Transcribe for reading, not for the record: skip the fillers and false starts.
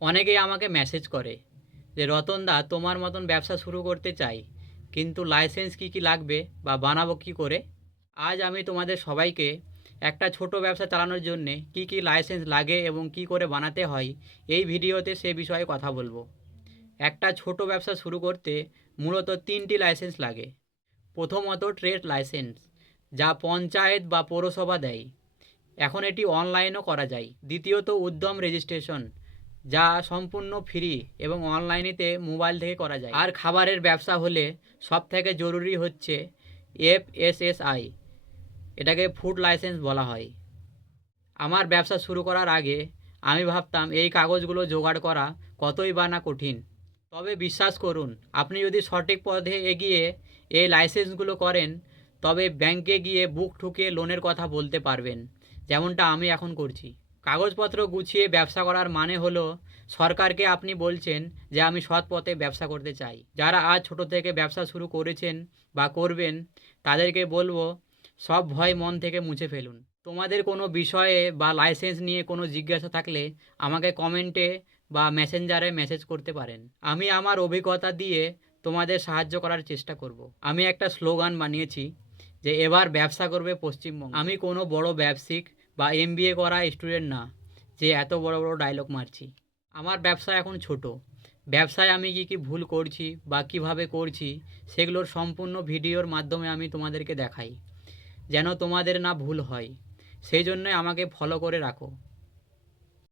অনেকেই আমাকে মেসেজ করে যে রতনদা, তোমার মতন ব্যবসা শুরু করতে চাই, কিন্তু লাইসেন্স কি লাগবে বা বানাবো কি করে। আজ আমি তোমাদের সবাইকে একটা ছোট ব্যবসা চালানোর জন্যে কি লাইসেন্স লাগে এবং কি করে বানাতে হয় এই ভিডিওতে সে বিষয়ে কথা বলবো। একটা ছোট ব্যবসা শুরু করতে মূলত 3টি লাইসেন্স লাগে। প্রথমত ট্রেড লাইসেন্স, যা পঞ্চায়েত বা পৌরসভা দেয়। এখন এটি অনলাইনও করা যায়। দ্বিতীয়ত উদ্যম রেজিস্ট্রেশন, যা সম্পূর্ণ ফ্রি এবং অনলাইনেতে মোবাইল থেকে করা যায়। আর খাবারের ব্যবসা হলে সব থেকে জরুরি হচ্ছে FSSAI, এটাকে ফুড লাইসেন্স বলা হয়। আমার ব্যবসা শুরু করার আগে আমি ভাবতাম এই কাগজগুলো জোগাড় করা কতই বা না কঠিন। তবে বিশ্বাস করুন, আপনি যদি সঠিক পথে এগিয়ে এই লাইসেন্সগুলো করেন, তবে ব্যাংকে গিয়ে বুক ঠুকিয়ে লোনের কথা বলতে পারবেন, যেমনটা আমি এখন করছি। কাগজপত্র গুছিয়ে ব্যবসা করার মানে হলো সরকারকে আপনি বলছেন যে আমি সৎ পথে ব্যবসা করতে চাই। যারা আজ ছোট থেকে ব্যবসা শুরু করেছেন বা করবেন, তাদেরকে বলবো সব ভয় মন থেকে মুছে ফেলুন। তোমাদের কোনো বিষয়ে বা লাইসেন্স নিয়ে কোনো জিজ্ঞাসা থাকলে আমাকে কমেন্টে বা মেসেঞ্জারে মেসেজ করতে পারেন। আমি আমার অভিজ্ঞতা দিয়ে তোমাদের সাহায্য করার চেষ্টা করব। আমি একটা স্লোগান বানিয়েছি যে এবার ব্যবসা করবে পশ্চিমবঙ্গ। আমি কোনো বড় ব্যবসায়িক বা MBA করা স্টুডেন্ট না যে এত বড় বড় ডায়লগ মারছি। আমার ব্যবসা এখন ছোট। ব্যবসায় আমি কি ভুল করছি বা কিভাবে করছি সেগুলোর সম্পূর্ণ ভিডিওর মাধ্যমে আমি তোমাদেরকে দেখাই, যেন তোমাদের না ভুল হয়। সেই জন্যই আমাকে ফলো করে রাখো।